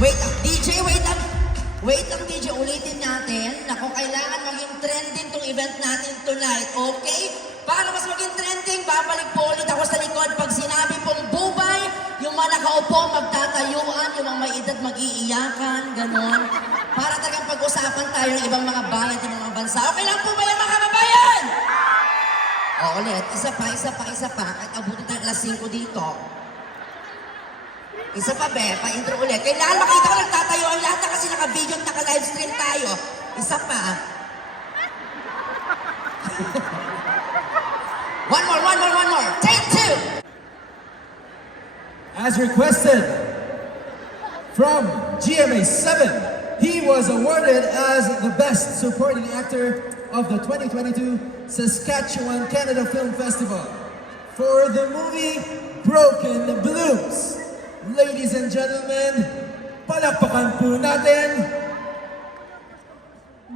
Wait lang, DJ, wait lang. Wait lang, DJ, ulitin natin na kung kailangan maging trending tong event natin tonight, okay? Para mas maging trending, babalik po ulit ako sa likod. Pag sinabi pong bubay, yung mga nakaupo, magtatayuan, yung mga may edad mag-iiyakan, ganon. Para talagang pag-usapan tayo ng ibang mga bayan ng mga bansa. Okay lang po ba yan, mga kababayan? O, ulit, isa pa. Kahit abutin tayo alas 5 dito. Isa pa, be, pa-intro ulit. Kailangan makita ko nagtatayo ang lahat na kasi naka-video at naka-livestream tayo. Isa pa. One more. Take 2. As requested from GMA 7, he was awarded as the Best Supporting Actor of the 2022 Saskatchewan Canada Film Festival for the movie Broken Blooms. Ladies and gentlemen, palakpakan po natin,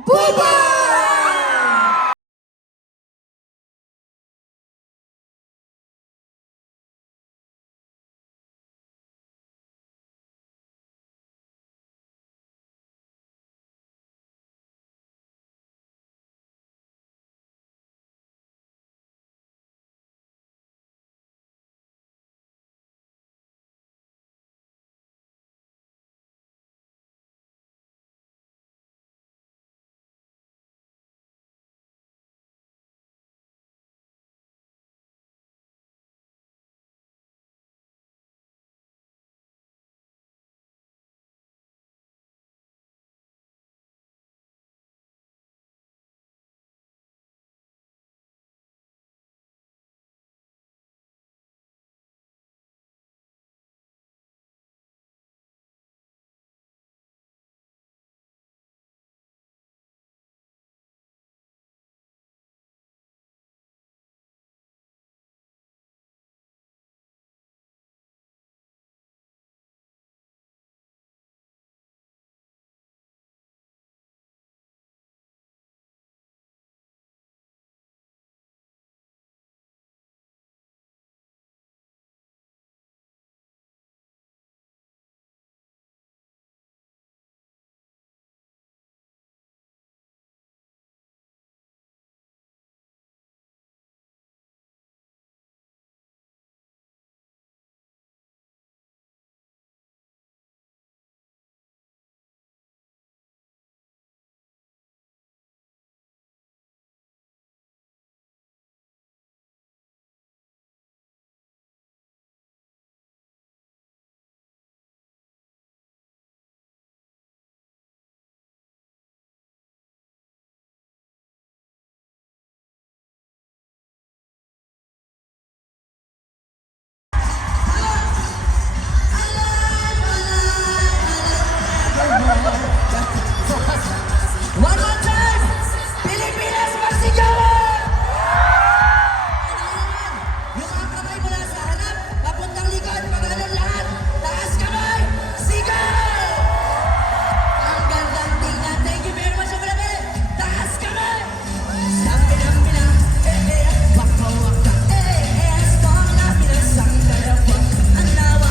Bubay! One more time! Pilipinas, magsigawan! Yung mga kamay mula sa harap, papuntang likod, pag-alam lahat. Taas kamay, sigaw! Ang gandang tingnan. Thank you very much, Obrebe. Taas kamay! Sambilang-bilang, waka, stamina, sanggalapa. Ang nawa,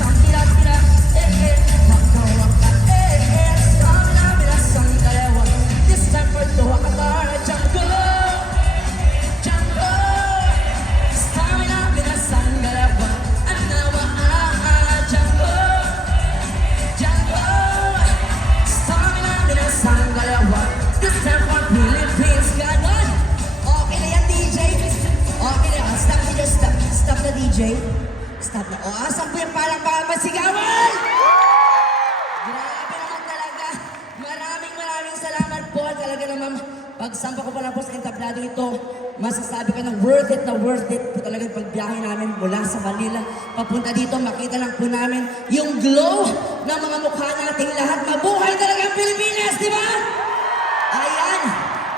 sambilang-bilang, waka, stamina, sanggalapa. This time for the Wakatar, Django, stamina, sanggalapa. Ang nawa, Django, stamina, sanggalapa. This time for Philippines, ganon. Okay na yan, DJ. Okay na yan. Stop na dyan, stop na, DJ. Stop na. O, asan po yung parang masigawan? Grabe naman talaga. Maraming salamat po. Talaga naman, pagsampa ko pa lang po sa entablado ito, masasabi ko na worth it po talaga yung pagbiyahe namin mula sa Manila. Papunta dito, makita lang po namin yung glow ng mga mukha nating lahat. Mabuhay talaga ang Pilipinas, di ba? Ayan.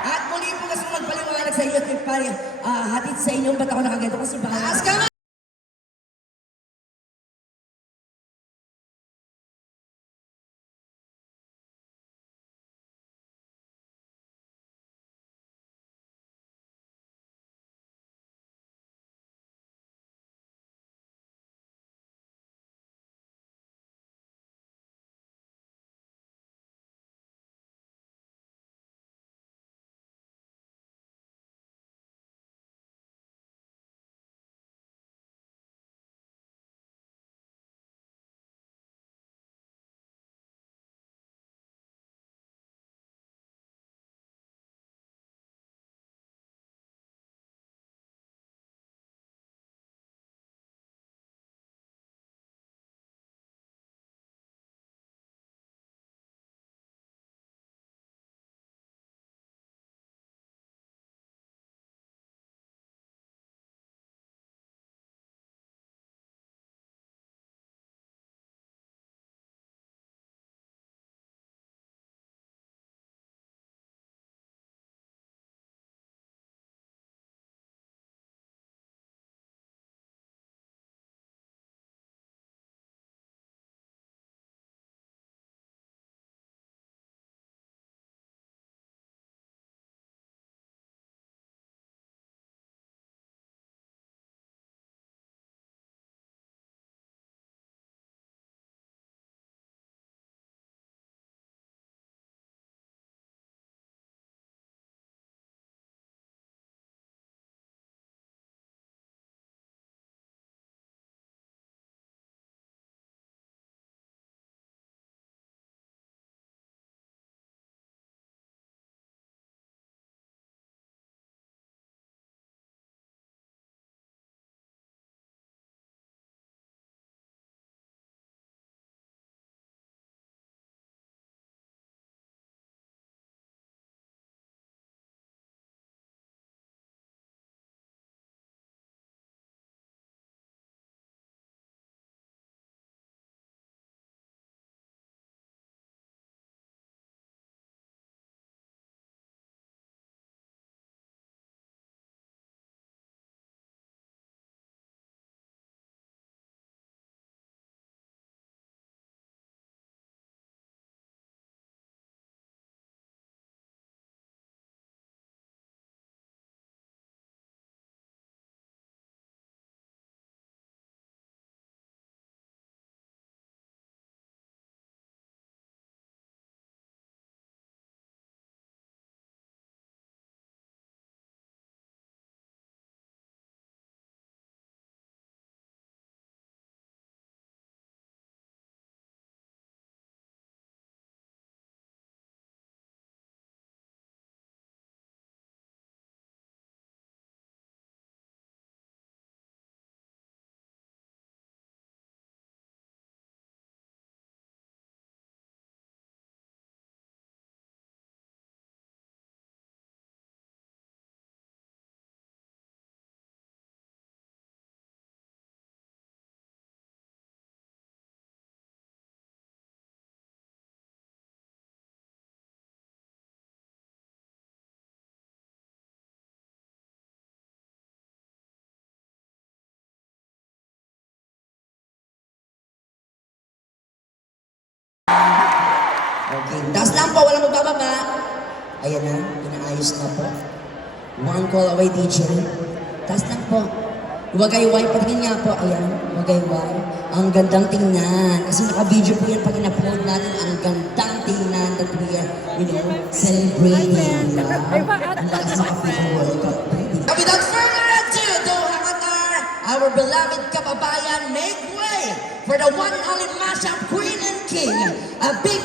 At muli po gusto magpaliwanag sa inyo at hatid sa inyo ba't ako nakaganto kasi baka Okay. Taas lang po, walang magbababa. Ayan na, inaayos na po. One call away, DJ. Taas lang po. Wagayway, patingin nga po. Ayan, wagayway. Ang gandang tingnan. Kasi naka-video po yan pag in-upload natin. Ang gandang tingnan that we are, celebrating love. Ang lakas sa FIFA World Cup. Without further ado, Doha Qatar, our beloved kababayan, make way for the one and only mashup queen and king. A big